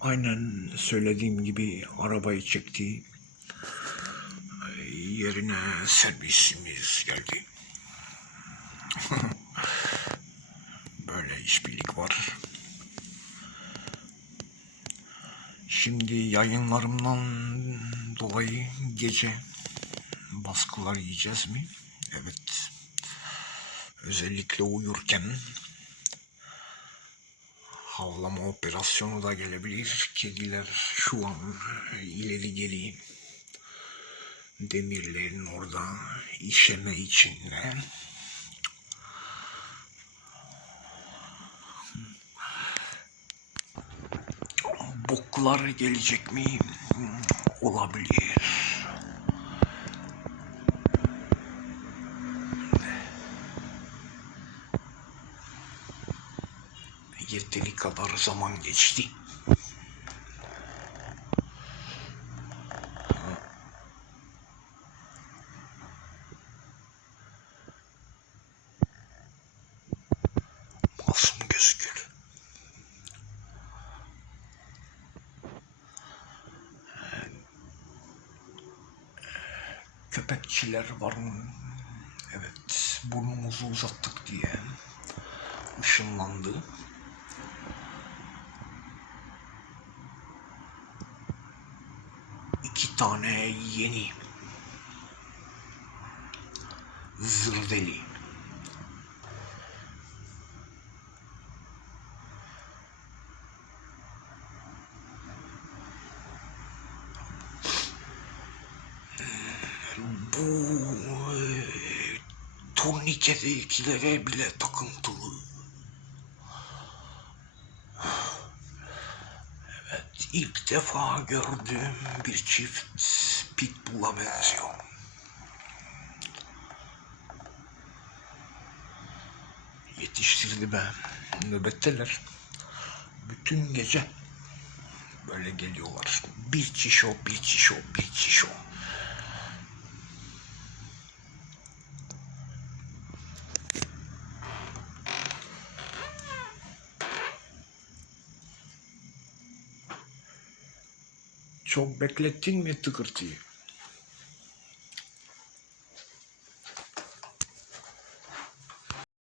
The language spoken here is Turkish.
aynen söylediğim gibi arabayı çekti. Yerine servisimiz geldi. Böyle işbirlik var. Şimdi yayınlarımdan dolayı gece baskılar yiyeceğiz mi? Evet. Özellikle uyurken havlama operasyonu da gelebilir. Kediler şu an ileri geri demirlerin orada işeme içinde. Boklar gelecek mi? Olabilir. Yeteri kadar zaman geçti. Masum Gözgül. Köpekçiler var mı? Evet, burnumuzu uzattık diye ışınlandı. İki tane yeni zırdeli. Bu e, turnikedekilere bile takıntılı. İlk defa gördüğüm bir çift pitbull'a benziyor. Yetiştirdi be. Nöbetteler. Bütün gece böyle geliyorlar. Bir çişo, bir çişo, bir çişo. Çok beklettin mi tıkırtıyı?